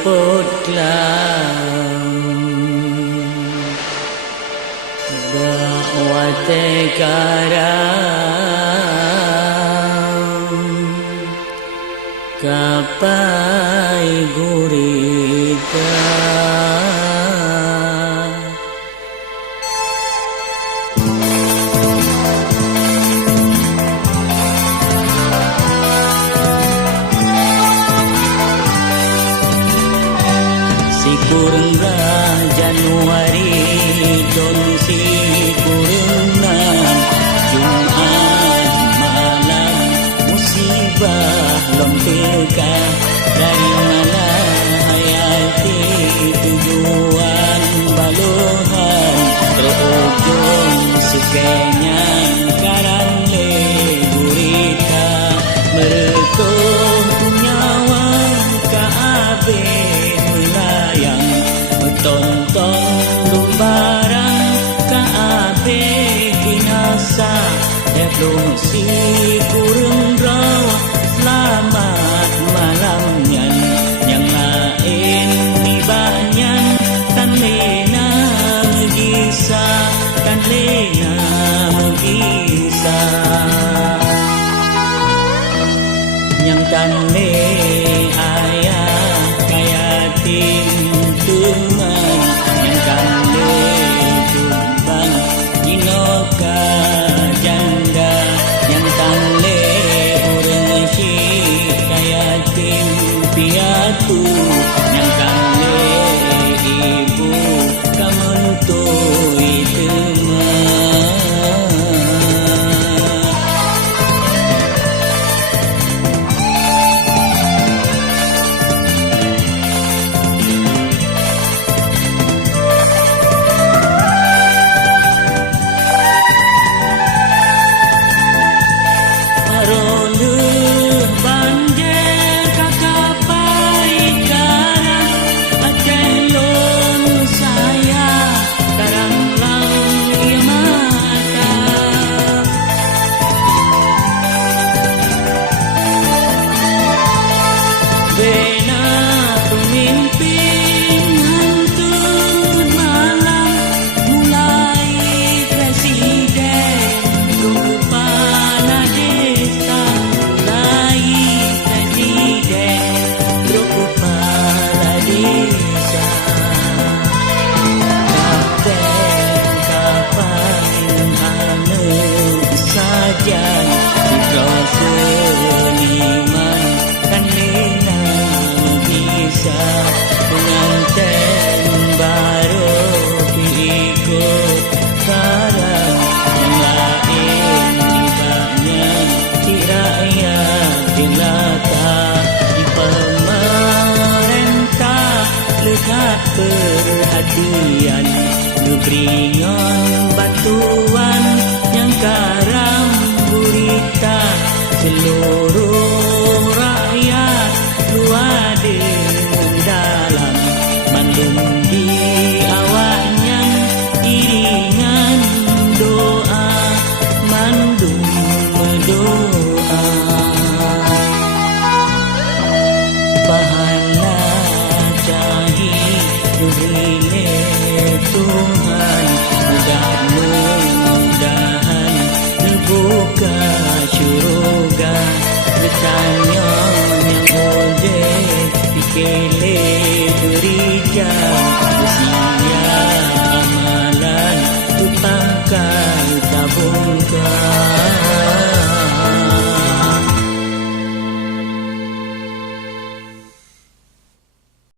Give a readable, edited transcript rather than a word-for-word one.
seput klam bahwa tekaram kapai gurita si kurang Januari don si kurang Jumat malam musibah lompeka dari mana hayati tujuan baluhan terujung sukanya karang le gurita merekoh nyawa kaabe melayang tonton lumbarang kaabe kinasa evolusi kurang raw selamat malamnya yang lain nibanyan tan lena megisa tan lena megisa yang tan le ayah kaya tintuman yang tan le tumbang inoka janda yang tan le urang si kaya tim piatu yang tan le ibu kamuntui teman pengantin baru diikut saran yang lain tibanya di rakyat jelata di pemerintah lekat perhatian ngebringon bantuan yang karam gurita seluruh rakyat luar